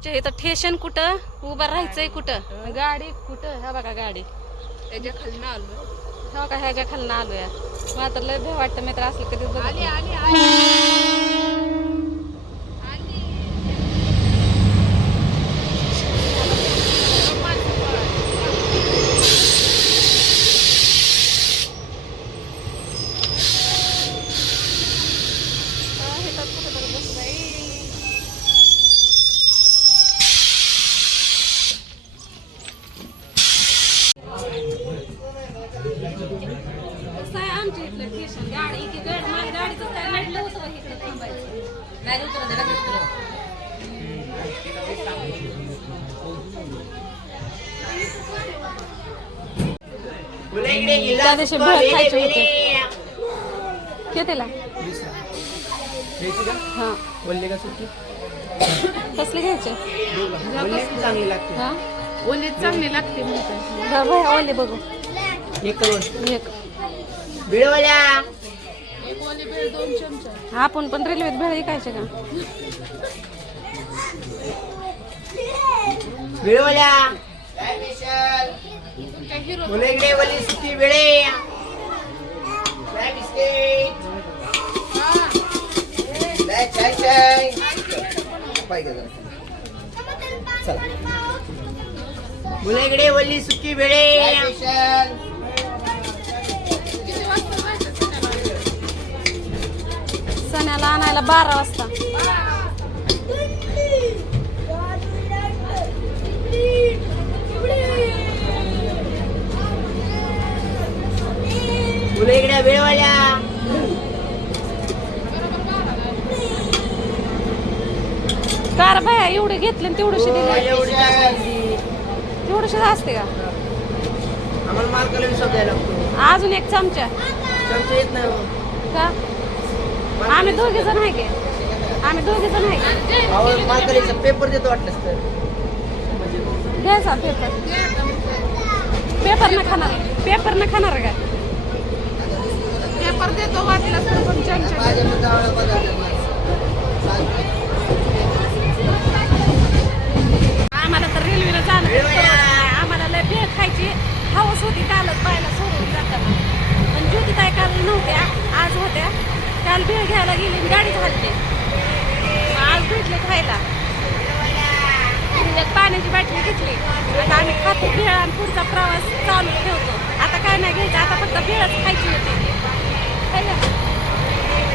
आमच्या इथं ठेशन कुठं? उभं राहायचंय कुठं? गाडी कुठं? हा बघा गाडी. त्याच्याखाली आलो हा का ह्याच्या खालनं आलोय. मग आता लय भय वाटतं मी तर असलं आली नाही. आली आली हा, हे तर कुठंतरी बसलंय. कसं आहे आमच्या इथलं स्टेशन गाडी की गाडी माझ्या गाडीचं काय नडलं होतं बा इकडे थांबायचं? त्या दिवशी भेळ खायची होती कितीला हा बोलले का सुट्टी कसले घ्यायचे? चांगली लागते हा? ओली चांगली लागते म्हणतात ओले बघू. एक एक. चमचा आपण पण रेल्वेत भेळ विकायचे का? बिळवाल्या काय हिरो मुलं इकडे बोलली सुट्टी वेळे. काय बिस्किट. काय चाय चाय. पाहिजे जरा. चला. मुलं इकडे बोलली सुट्टी वेळे. आणायला बारा वाजता. मुलं इकडे वेळवाल्या. कार बाया एवढे घेतले तेवढेशे दिले. तेवढेशे असते का? आम्हाला मालकाला विश्वास द्यायला लागतो. अजून एक चमचा. चमचे येत नाही हो. का? आम्ही दोघे जण आहे की? आम्ही दोघे जण आहे पेपर देतो वाटलंच तर. घ्यायचा पेपर पेपर न खाणार. पेपर न खाणार का पेपर देतो वाटलं तर पण काल भेळ घ्यायला गेली गाडी घालते आज भेटले खायला. एक पाण्याची बाटली घेतली. आता आम्ही खातो भेळ आणि पुढचा प्रवास चालू